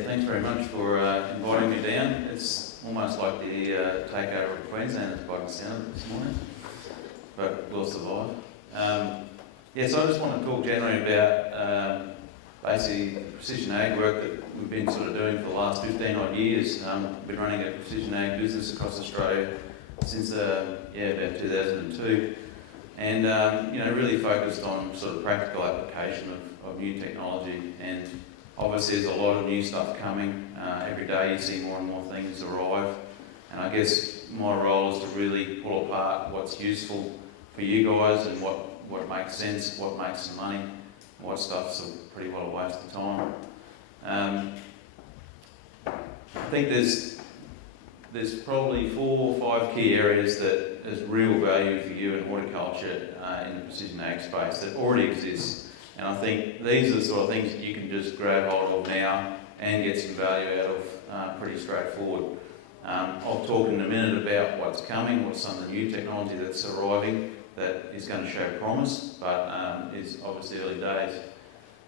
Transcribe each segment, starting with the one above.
Thanks very much for inviting me down. It's almost like the takeover of Queensland, as by the sound of it this morning, but we'll survive. So I just want to talk generally about basically precision ag work that we've been sort of doing for the last 15 odd years. We've been running a precision ag business across Australia since about 2002, and really focused on sort of practical application of new technology. And obviously there's a lot of new stuff coming. Every day you see more and more things arrive, and I guess my role is to really pull apart what's useful for you guys and what makes sense, what makes some money, and what stuff's pretty well a waste of time. I think there's probably 4 or 5 key areas that there's real value for you in horticulture in the precision ag space that already exists. And I think these are the sort of things that you can just grab hold of now and get some value out of pretty straightforward. I'll talk in a minute about what's coming, what's some of the new technology that's arriving that is going to show promise, but is obviously early days.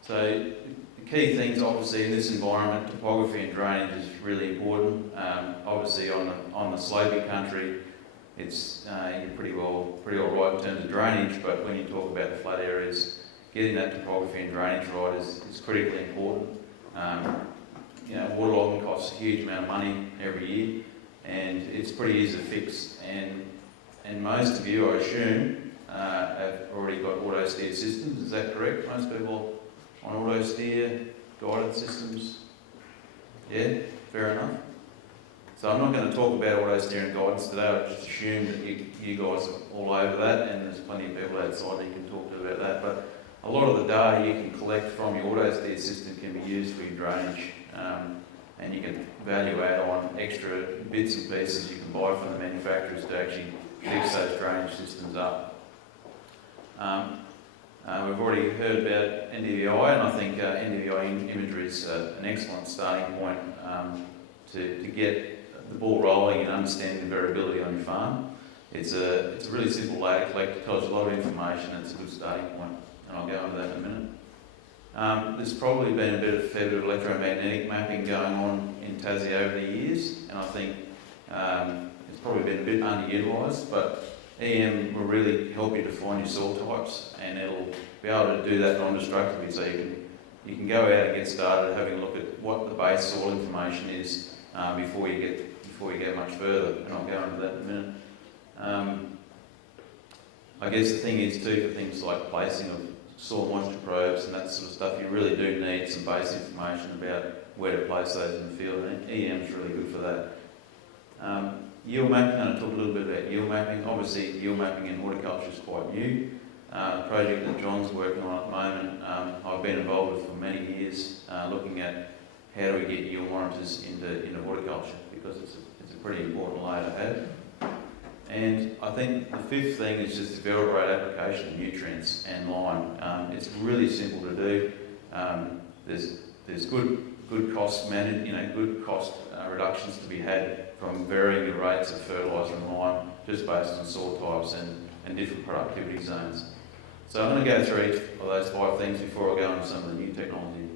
So the key things obviously in this environment, topography and drainage is really important. Obviously on the slopey country, it's you're pretty well right in terms of drainage, but when you talk about the flat areas, getting that topography and drainage right is critically important. Waterlogging costs a huge amount of money every year, and it's pretty easy to fix. And most of you, I assume, have already got auto steer systems. Is that correct? Most people on auto steer guided systems. Yeah, fair enough. So I'm not going to talk about auto steer and guidance today. I just assume that you guys are all over that, and there's plenty of people outside that you can talk to about that. But a lot of the data you can collect from your auto steer system can be used for your drainage, and you can value add on extra bits and pieces you can buy from the manufacturers to actually fix those drainage systems up. We've already heard about NDVI, and I think NDVI imagery is an excellent starting point to get the ball rolling and understanding the variability on your farm. It's a really simple way to collect. It tells you a lot of information. It's a good starting point. I'll go into that in a minute. There's probably been a fair bit of electromagnetic mapping going on in Tassie over the years, and I think it's probably been a bit underutilised, but EM will really help you define your soil types, and it'll be able to do that non-destructively, so you can go out and get started having a look at what the base soil information is before you get much further, and I'll go into that in a minute. I guess the thing is too, for things like placing of soil moisture probes and that sort of stuff, you really do need some base information about where to place those in the field, and EM is really good for that. Yield mapping, I'm going to talk a little bit about yield mapping. Obviously, yield mapping in horticulture is quite new. A project that John's working on at the moment, I've been involved with for many years, looking at how do we get yield monitors into horticulture, because it's a pretty important layer to have. And I think the 5th thing is just the field rate application of nutrients and lime. It's really simple to do. There's good cost good cost reductions to be had from varying the rates of fertiliser and lime, just based on soil types and different productivity zones. So I'm going to go through each of those 5 things before I go into some of the new technology.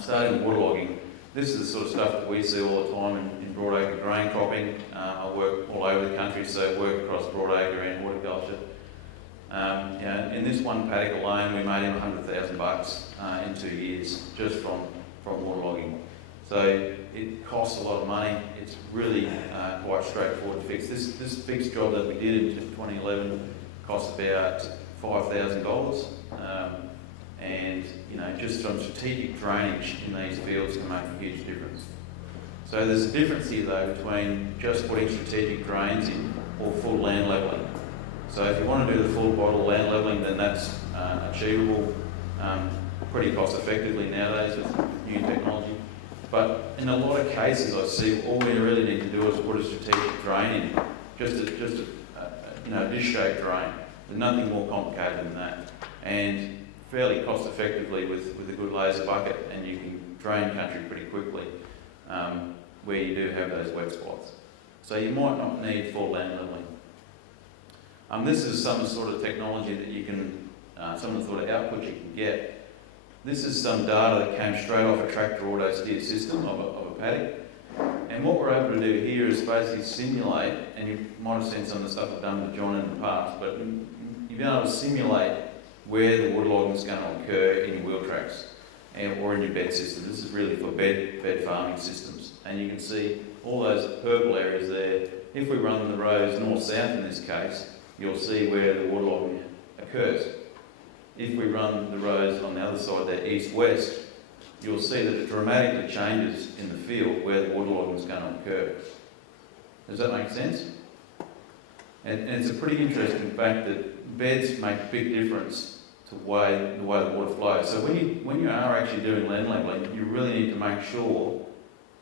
Starting with waterlogging. This is the sort of stuff that we see all the time in broadacre grain cropping. I work all over the country, so I work across broadacre and horticulture. In this one paddock alone, we made him $100,000 in 2 years just from waterlogging. So it costs a lot of money. It's really quite straightforward to fix. This fixed job that we did in 2011 cost about $5,000. And just from strategic drainage in these fields can make a huge difference. So there's a difference here though between just putting strategic drains in or full land levelling. So if you want to do the full bottle land levelling, then that's achievable pretty cost effectively nowadays with new technology. But in a lot of cases I see all we really need to do is put a strategic drain in, just a dish-shaped drain. There's nothing more complicated than that. And fairly cost effectively with a good laser bucket, and you can drain country pretty quickly where you do have those wet spots. So you might not need full land levelling. This is some sort of technology that you can, some of the sort of output you can get. This is some data that came straight off a tractor auto steer system of a paddock. And what we're able to do here is basically simulate, and you might have seen some of the stuff I've done with John in the past, but you've been able to simulate where the waterlogging is going to occur in your wheel tracks or in your bed system. This is really for bed farming systems. And you can see all those purple areas there. If we run the rows north-south in this case, you'll see where the waterlogging occurs. If we run the rows on the other side there, east-west, you'll see that it dramatically changes in the field where the waterlogging is going to occur. Does that make sense? And it's a pretty interesting fact that beds make a big difference to the way the water flows. So when you are actually doing land levelling, you really need to make sure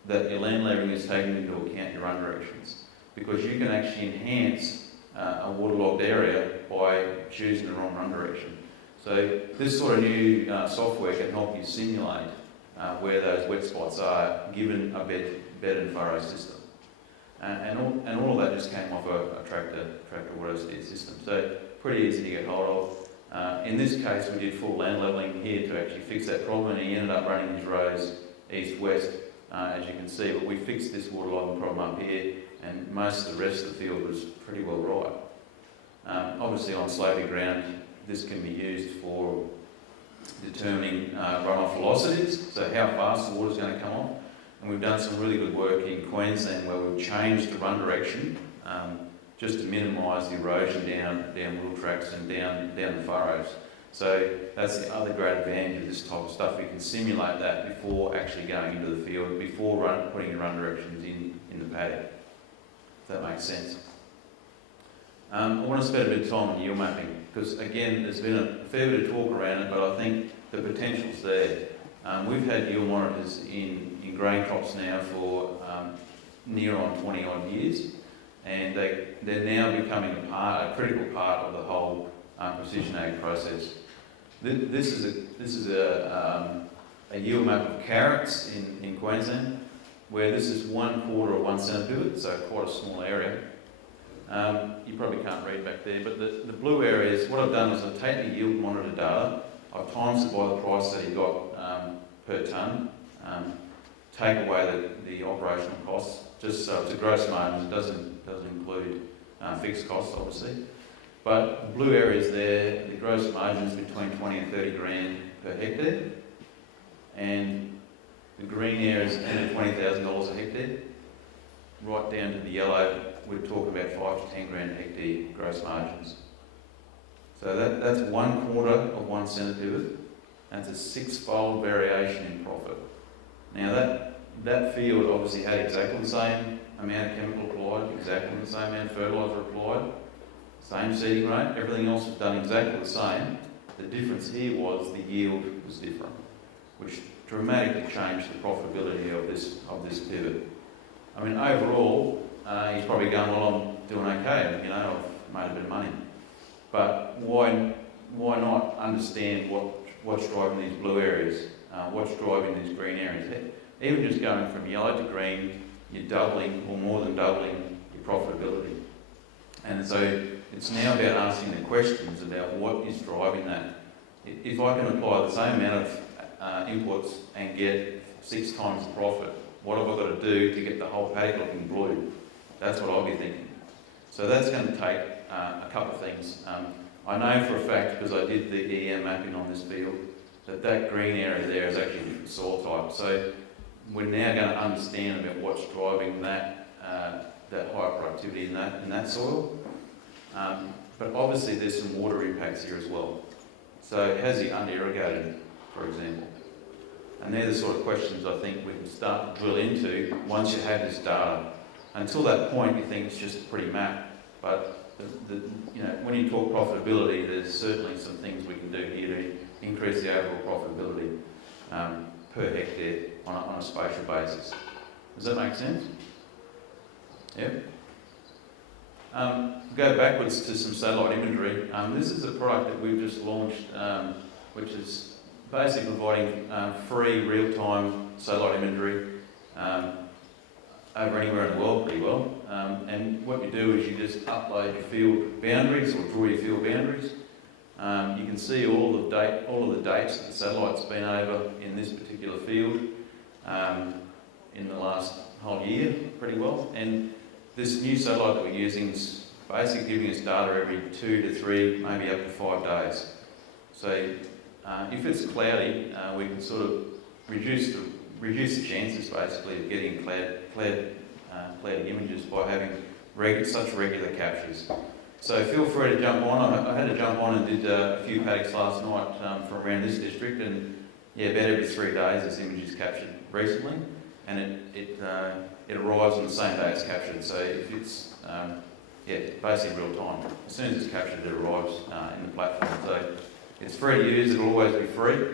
that your land levelling is taking into account your run directions, because you can actually enhance a waterlogged area by choosing the wrong run direction. So this sort of new software can help you simulate where those wet spots are given a bed and furrow system. And all of that just came off a tractor auto steer system. So pretty easy to get hold of. In this case, we did full land levelling here to actually fix that problem, and he ended up running his rows east-west, as you can see. But we fixed this waterlogging problem up here, and most of the rest of the field was pretty well right. Obviously on slopey ground, this can be used for determining runoff velocities, so how fast the water is going to come off. And we've done some really good work in Queensland where we've changed the run direction just to minimise the erosion down wheel tracks and down the furrows. So that's the other great advantage of this type of stuff. We can simulate that before actually going into the field, before putting your run directions in the paddock. If that makes sense. I want to spend a bit of time on yield mapping because, again, there's been a fair bit of talk around it, but I think the potential's there. We've had yield monitors in grain crops now for near on 20 odd years, and they're now becoming a critical part of the whole precision ag process. This is a yield map of carrots in Queensland, where this is 1/4 of 1 centipivot, so quite a small area. You probably can't read back there, but the blue areas, what I've done is I've taken the yield monitor data, I've times it by the price that he got per tonne, take away the operational costs, just so it's a gross margin, it doesn't include fixed costs obviously. But the blue areas there, the gross margin is between 20 and 30 grand per hectare, and the green area is $10,000 to $20,000 a hectare. Right down to the yellow, we're talking about 5 to 10 grand a hectare gross margins. So that's 1/4 of 1 centipivot. That's a 6-fold variation in profit. Now that field obviously had exactly the same amount of chemical applied, exactly the same amount of fertiliser applied, same seeding rate, everything else was done exactly the same. The difference here was the yield was different, which dramatically changed the profitability of this pivot. I mean, overall, he's probably going, well, I'm doing okay, I've made a bit of money. But why not understand what's driving these blue areas, what's driving these green areas? Even just going from yellow to green, you're doubling or more than doubling your profitability. And so it's now about asking the questions about what is driving that. If I can apply the same amount of inputs and get 6 times the profit, what have I got to do to get the whole paddock looking blue? That's what I'll be thinking. So that's going to take a couple of things. I know for a fact, because I did the EM mapping on this field, that green area there is actually a different soil type. So we're now going to understand about what's driving that higher productivity in that soil. But obviously there's some water impacts here as well. So has he under-irrigated, for example? And they're the sort of questions I think we can start to drill into once you have this data. Until that point, you think it's just a pretty map. But when you talk profitability, there's certainly some things we can do here to increase the overall profitability per hectare on a spatial basis. Does that make sense? Yeah. Go backwards to some satellite imagery. This is a product that we've just launched, which is basically providing free real-time satellite imagery over anywhere in the world pretty well. And what you do is you just upload your field boundaries or draw your field boundaries, You can see all of the dates that the satellite's been over in this particular field in the last whole year, pretty well. And this new satellite that we're using is basically giving us data every 2 to 3, maybe up to 5 days. So if it's cloudy, we can sort of reduce the chances basically of getting cloudy images by having such regular captures. So feel free to jump on. I had to jump on and did a few paddocks last night from around this district, and yeah, about every 3 days this image is captured recently, and it arrives on the same day it's captured. So if it's basically real time. As soon as it's captured, it arrives in the platform. So it's free to use. It'll always be free.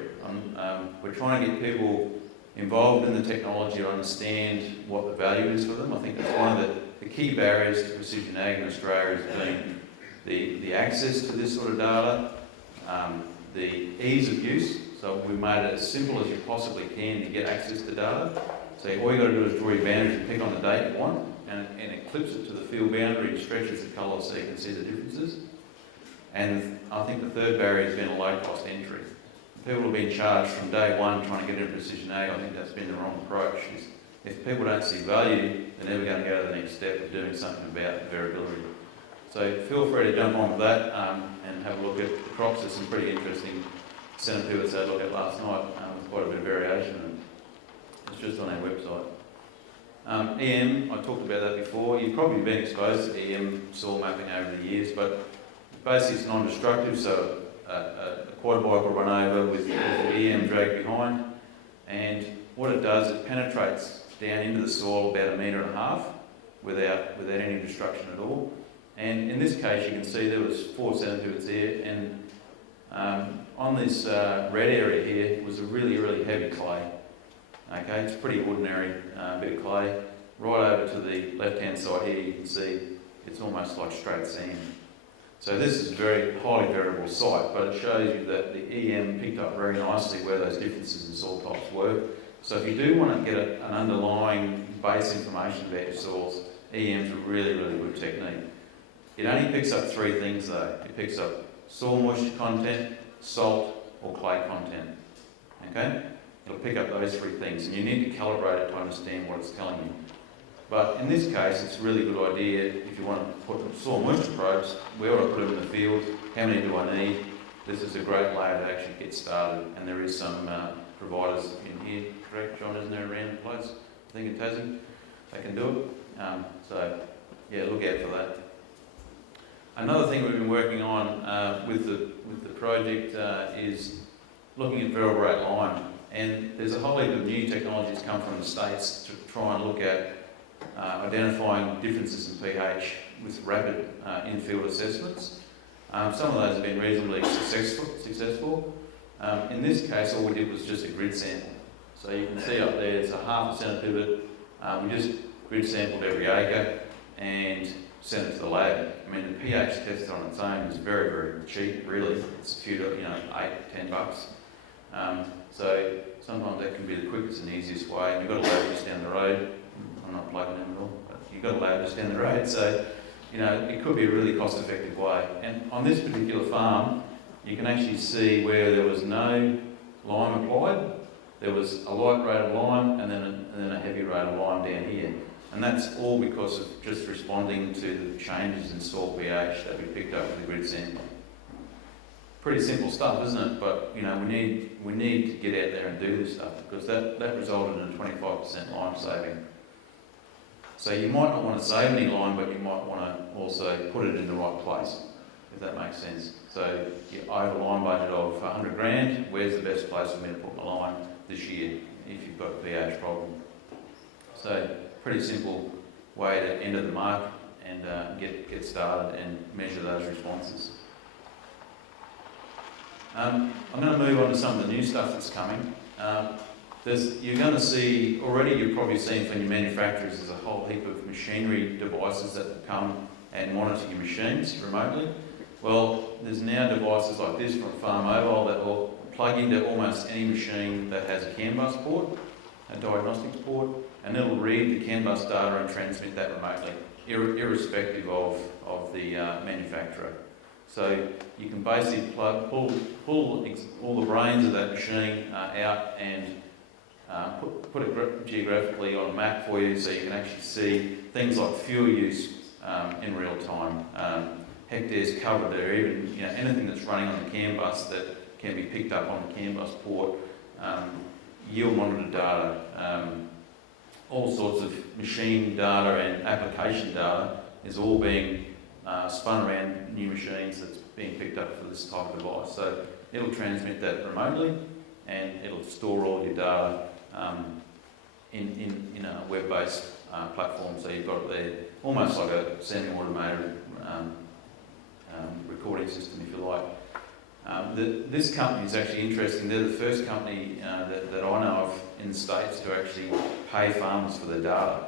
We're trying to get people involved in the technology to understand what the value is for them. I think that's one of the key barriers to precision ag in Australia has been the access to this sort of data, the ease of use. So we've made it as simple as you possibly can to get access to data. So all you've got to do is draw your boundaries and pick on the date you want, and it clips it to the field boundary and stretches the colour so you can see the differences. And I think the third barrier has been a low-cost entry. People have been charged from day one trying to get into precision ag. I think that's been the wrong approach. If people don't see value, they're never going to go to the next step of doing something about variability. So feel free to jump on with that and have a look at the crops. There's some pretty interesting centipedes I had a look at last night with quite a bit of variation, and it's just on our website. EM, I talked about that before. You've probably been exposed to EM soil mapping over the years, but basically it's non-destructive, so a quad bike will run over with the EM dragged behind, and what it does, it penetrates down into the soil about 1.5 metres without any destruction at all. And in this case, you can see there was 4 centipedes there, and on this red area here was a really, really heavy clay. Okay, it's pretty ordinary bit of clay. Right over to the left-hand side here, you can see it's almost like straight sand. So this is a very highly variable site, but it shows you that the EM picked up very nicely where those differences in soil types were. So if you do want to get an underlying base information about your soils, EM's a really, really good technique. It only picks up 3 things though. It picks up soil moisture content, salt or clay content. Okay? It'll pick up those 3 things, and you need to calibrate it to understand what it's telling you. But in this case, it's a really good idea if you want to put soil moisture probes, where would I put them in the field, how many do I need? This is a great way to actually get started, and there is some providers in here, correct, John, isn't there around the place? I think in Tassie, they can do it. So, yeah, look out for that. Another thing we've been working on with the project is looking at variable rate lime. And there's a whole heap of new technologies come from the States to try and look at identifying differences in pH with rapid in-field assessments. Some of those have been reasonably successful. In this case, all we did was just a grid sample. So you can see up there, it's a 0.5 centipivot. We just grid sampled every acre and sent it to the lab. I mean, the pH test on its own is very, very cheap, really. It's a few, $8-10. So sometimes that can be the quickest and easiest way. And you've got a lab just down the road. I'm not plugging them at all, but you've got a lab just down the road. So, it could be a really cost-effective way. And on this particular farm, you can actually see where there was no lime applied. There was a light rate of lime and then a heavy rate of lime down here. And that's all because of just responding to the changes in soil pH that we picked up with the grid sample. Pretty simple stuff, isn't it? But we need to get out there and do this stuff, because that resulted in a 25% lime saving. So you might not want to save any lime, but you might want to also put it in the right place, if that makes sense. So I have a lime budget of 100 grand. Where's the best place for me to put my lime this year if you've got a pH problem? So pretty simple way to enter the mark and get started and measure those responses. I'm going to move on to some of the new stuff that's coming. You're going to see, already you've probably seen from your manufacturers, there's a whole heap of machinery devices that come and monitor your machines remotely. Well, there's now devices like this from Farm Mobile that will plug into almost any machine that has a CAN bus port, a diagnostics port, and it'll read the CAN bus data and transmit that remotely, irrespective of the manufacturer. So you can basically pull all the brains of that machine out and put it geographically on a map for you, so you can actually see things like fuel use in real time, hectares covered there, even anything that's running on the CAN bus that can be picked up on the CAN bus port, yield monitor data, all sorts of machine data and application data is all being spun around new machines that's being picked up for this type of device. So it'll transmit that remotely and it'll store all your data in a web-based platform. So you've got it there, almost like a semi-automated recording system, if you like. This company is actually interesting. They're the first company that I know of in the States to actually pay farmers for their data.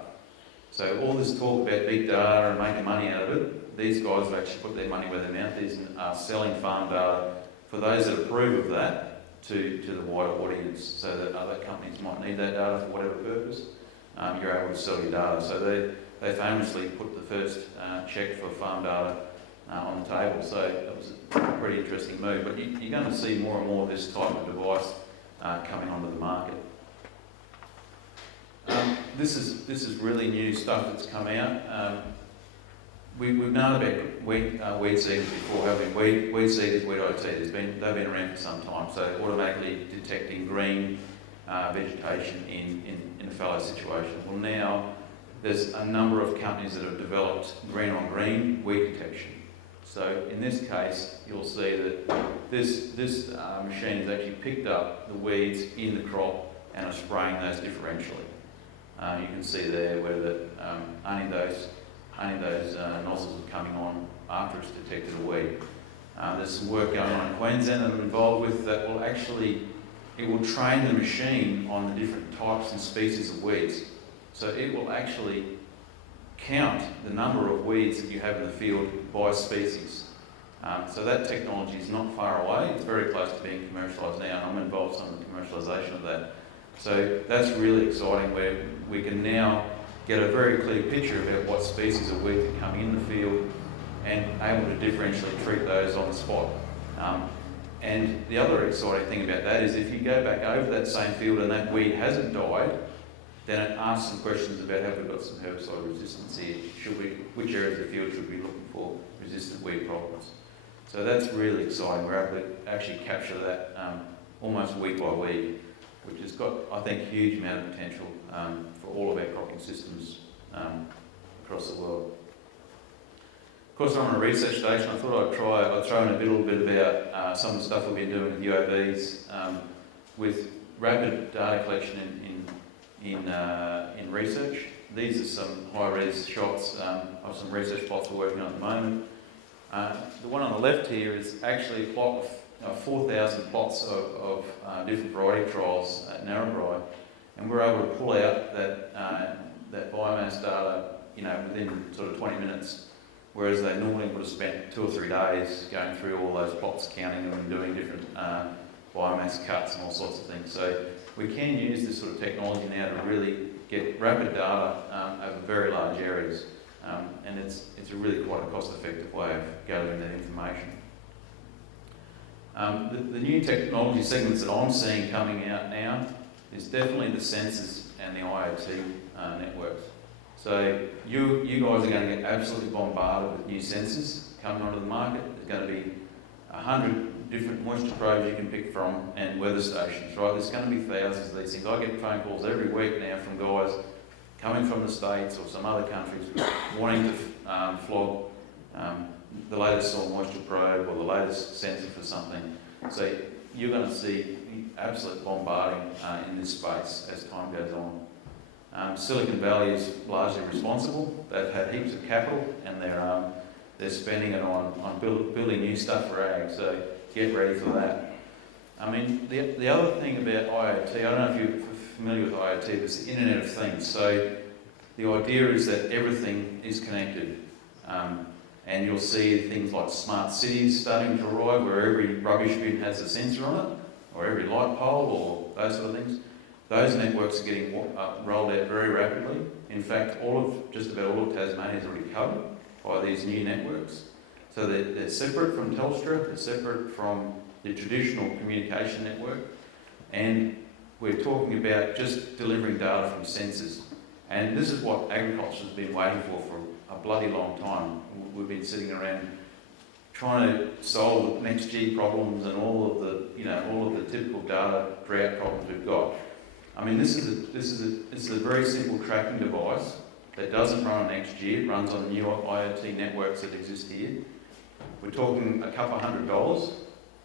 So all this talk about big data and making money out of it, these guys have actually put their money where their mouth is and are selling farm data for those that approve of that to the wider audience, so that other companies might need that data for whatever purpose. You're able to sell your data. So they famously put the first check for farm data on the table. So it was a pretty interesting move. But you're going to see more and more of this type of device coming onto the market. This is really new stuff that's come out. We've known about weed seeders before, haven't we? Weed seeders, weed IT, they've been around for some time. So automatically detecting green vegetation in a fallow situation. Well, now there's a number of companies that have developed green on green weed detection. So in this case, you'll see that this machine has actually picked up the weeds in the crop and are spraying those differentially. You can see there where only those nozzles are coming on after it's detected a weed. There's some work going on in Queensland that I'm involved with that will actually, it will train the machine on the different types and species of weeds. So it will actually count the number of weeds that you have in the field by species. So that technology is not far away. It's very close to being commercialised now, and I'm involved in some of the commercialisation of that. So that's really exciting, where we can now get a very clear picture about what species of weeds are coming in the field and able to differentially treat those on the spot. And the other exciting thing about that is if you go back over that same field and that weed hasn't died, then it asks some questions about have we got some herbicide resistance here? Which areas of the field should we be looking for resistant weed problems? So that's really exciting. We're able to actually capture that almost week by week, which has got, I think, a huge amount of potential for all of our cropping systems across the world. Of course, I'm on a research station. I thought I'd throw in a little bit about some of the stuff we've been doing with UAVs, with rapid data collection in research. These are some high-res shots of some research plots we're working on at the moment. The one on the left here is actually a plot of 4,000 plots of different variety trials at Narrabri, and we're able to pull out that biomass data, within sort of 20 minutes, whereas they normally would have spent 2 or 3 days going through all those plots, counting them and doing different biomass cuts and all sorts of things. So we can use this sort of technology now to really get rapid data over very large areas, and it's a really quite a cost-effective way of gathering that information. The new technology segments that I'm seeing coming out now is definitely the sensors and the IoT networks. So you guys are going to get absolutely bombarded with new sensors coming onto the market. There's going to be 100 different moisture probes you can pick from and weather stations, right? There's going to be thousands of these things. I get phone calls every week now from guys coming from the States or some other countries wanting to flog the latest soil moisture probe or the latest sensor for something. So you're going to see absolute bombarding in this space as time goes on. Silicon Valley is largely responsible. They've had heaps of capital and they're spending it on building new stuff for ag, so get ready for that. I mean, the other thing about IoT, I don't know if you're familiar with IoT, but it's the Internet of Things. So the idea is that everything is connected. And you'll see things like smart cities starting to arrive, where every rubbish bin has a sensor on it, or every light pole, or those sort of things. Those networks are getting rolled out very rapidly. In fact, just about all of Tasmania is already covered by these new networks. So they're separate from Telstra, they're separate from the traditional communication network, and we're talking about just delivering data from sensors. And this is what agriculture has been waiting for a bloody long time. We've been sitting around trying to solve next G problems and all of the typical data drought problems we've got. I mean, this is a very simple tracking device that doesn't run on XG. It runs on the new IoT networks that exist here. We're talking a couple $100, all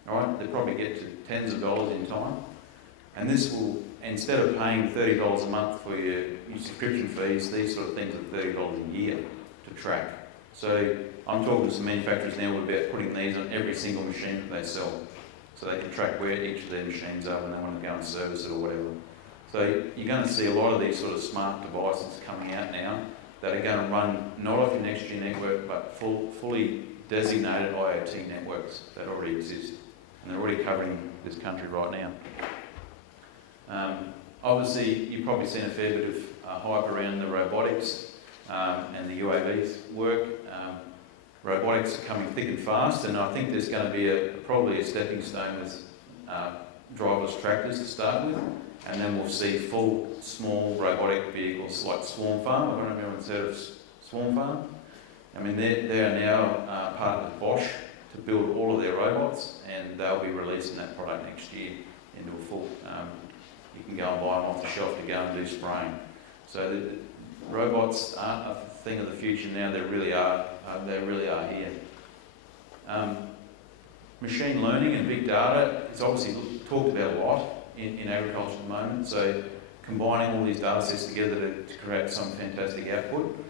right? They probably get to tens of dollars in time. And this will, instead of paying $30 a month for your subscription fees, these sort of things are $30 a year to track. So I'm talking to some manufacturers now about putting these on every single machine that they sell, so they can track where each of their machines are when they want to go and service it or whatever. So you're going to see a lot of these sort of smart devices coming out now that are going to run not off your next-gen network, but fully designated IoT networks that already exist. And they're already covering this country right now. Obviously, you've probably seen a fair bit of hype around the robotics and the UAVs work. Robotics are coming thick and fast, and I think there's going to be probably a stepping stone with driverless tractors to start with, and then we'll see full small robotic vehicles like Swarm Farm. I don't know if anyone's heard of Swarm Farm. I mean, they are now partnered with Bosch to build all of their robots, and they'll be releasing that product next year into a full. You can go and buy them off the shelf to go and do spraying. So the robots aren't a thing of the future now. They really are. They really are here. Machine learning and big data is obviously talked about a lot in agriculture at the moment. So combining all these data sets together to create some fantastic output.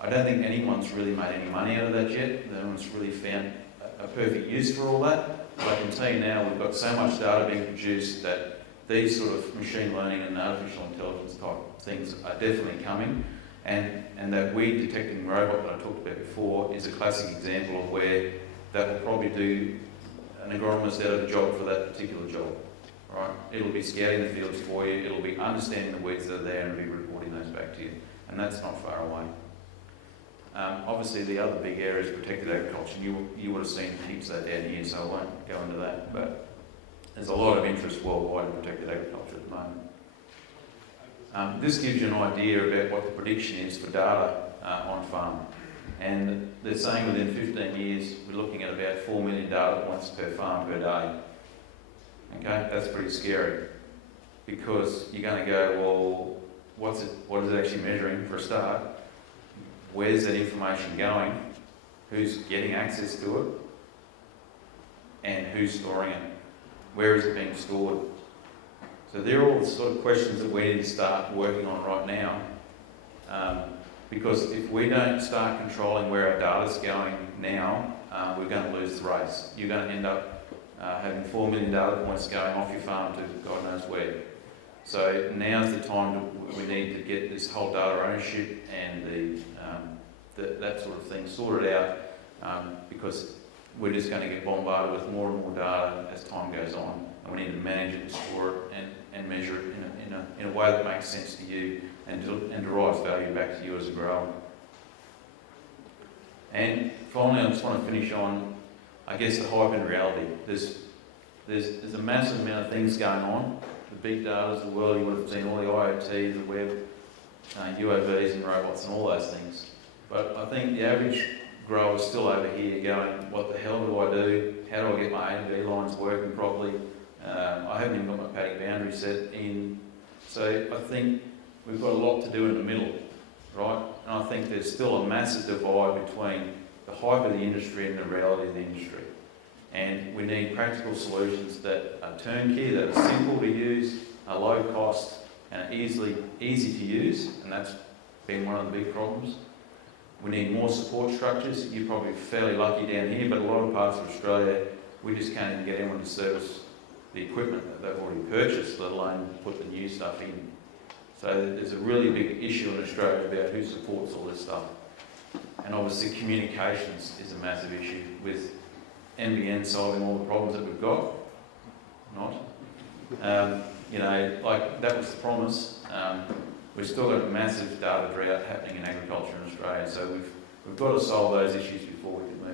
I don't think anyone's really made any money out of that yet. No one's really found a perfect use for all that. But I can tell you now, we've got so much data being produced that these sort of machine learning and artificial intelligence type things are definitely coming. And that weed detecting robot that I talked about before is a classic example of where that will probably do an agronomist out of a job for that particular job. Right? It'll be scouting the fields for you, it'll be understanding the weeds that are there and be reporting those back to you. And that's not far away. Obviously the other big area is protected agriculture. You would have seen heaps of that down here, so I won't go into that. But there's a lot of interest worldwide in protected agriculture at the moment. This gives you an idea about what the prediction is for data on farm. And they're saying within 15 years, we're looking at about 4 million data points per farm per day. Okay, that's pretty scary. Because you're going to go, well, what is it actually measuring for a start? Where's that information going? Who's getting access to it? And who's storing it? Where is it being stored? So they're all the sort of questions that we need to start working on right now. Because if we don't start controlling where our data's going now, we're going to lose the race. You're going to end up having 4 million data points going off your farm to God knows where. So now's the time we need to get this whole data ownership and that sort of thing sorted out, because we're just going to get bombarded with more and more data as time goes on, and we need to manage it, store it, and measure it in a way that makes sense to you and derives value back to you as a grower. And finally, I just want to finish on, I guess, the hype and reality. There's a massive amount of things going on. The big data of the world, you would have seen all the IoT, the web, UAVs and robots and all those things. But I think the average grower is still over here going, what the hell do I do? How do I get my A and B lines working properly? I haven't even got my paddock boundary set in. So I think we've got a lot to do in the middle, right? And I think there's still a massive divide between the hype of the industry and the reality of the industry. And we need practical solutions that are turnkey, that are simple to use, are low cost, and are easy to use, and that's been one of the big problems. We need more support structures. You're probably fairly lucky down here, but a lot of parts of Australia, we just can't even get anyone to service the equipment that they've already purchased, let alone put the new stuff in. So there's a really big issue in Australia about who supports all this stuff. And obviously communications is a massive issue with NBN solving all the problems that we've got. Not. Like that was the promise. We've still got a massive data drought happening in agriculture in Australia, so we've got to solve those issues before we can